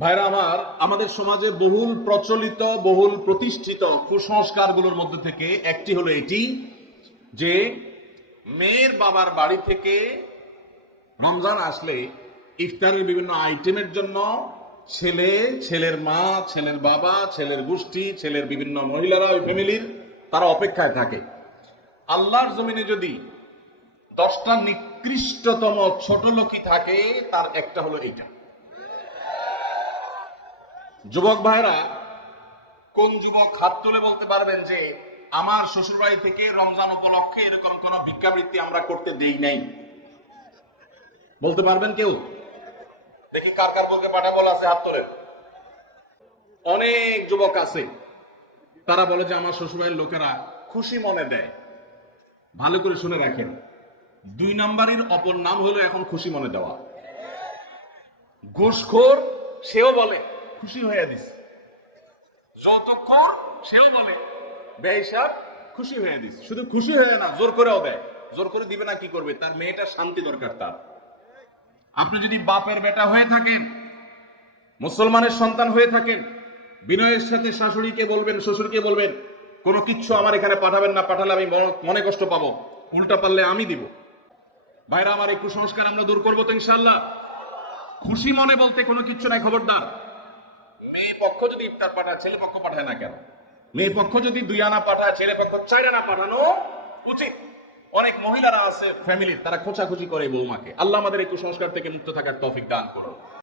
ভাইরা আমার, আমাদের সমাজে বহুল প্রচলিত বহুল প্রতিষ্ঠিত কুসংস্কারগুলোর মধ্যে থেকে একটি হলো এটি যে মেয়ের বাবার বাড়ি থেকে রমজান আসলে ইফতারের বিভিন্ন আইটেমের জন্য ছেলে, ছেলের মা, ছেলের বাবা, ছেলের গোষ্ঠী, ছেলের বিভিন্ন মহিলারা, ওই ফ্যামিলির তারা অপেক্ষায় থাকে। আল্লাহর জমিনে যদি 10টা নিকৃষ্টতম ছোট লোকই থাকে, তার একটা হলো এটা। যুবক ভাইরা, কোন যুবক হাত তুলে বলতে পারবেন যে আমার শ্বশুরবাড়ি থেকে রমজান উপলক্ষে এরকম কোন ভিক্ষাবৃত্তি আমরা করতে দেই নাই? বলতে পারবেন কেউ? দেখি কার কার বলতে পাঠা বলা আছে, হাত তোলেন। অনেক যুবক আছে, তারা বলে যে আমার শ্বশুরবাড়ির লোকেরা খুশি মনে দেয়। ভালো করে শুনে রাখেন, 2 নাম্বারের অপর নাম হলো এখন খুশি মনে দেওয়া। ঘুষখোর সেও বলে খুশি হয়ে দিস, যৌতুকখোর সেও বলে বেহিসাব খুশি হয়ে দিস। শুধু খুশি হয়ে না, জোর করেও দেয়। জোর করে দিবে না, কি করবে? তার মেয়েটার শান্তি দরকার তার। আপনি যদি বাপের বেটা হয়ে থাকেন, মুসলমানের সন্তান হয়ে থাকেন, বিনয়ের সাথে শাশুড়িকে বলবেন, শ্বশুরকে বলবেন, কোনো কিচ্ছু আমার এখানে পাঠাবেন না, পাঠালে আমি মনে কষ্ট পাবো, উল্টা পারলে আমি দিব। ভাইরা আমার, এই কুসংস্কার আমরা দূর করবো তো ইনশাআল্লাহ। খুশি মনে বলতে কোনো কিচ্ছু নাই, খবরদার। মেয়ে পক্ষ যদি ইফতার পাঠায়, ছেলে পক্ষ পাঠায় না কেন? মেয়ে পক্ষ যদি 2 আনা পাঠায়, ছেলে পক্ষ 4 আনা পাঠানো উচিত। অনেক মহিলারা আছে ফ্যামিলির, তারা খোঁচাখুচি করে বৌমাকে। আল্লাহ আমাদের এই কুসংস্কার থেকে মুক্ত থাকার তৌফিক দান করুন।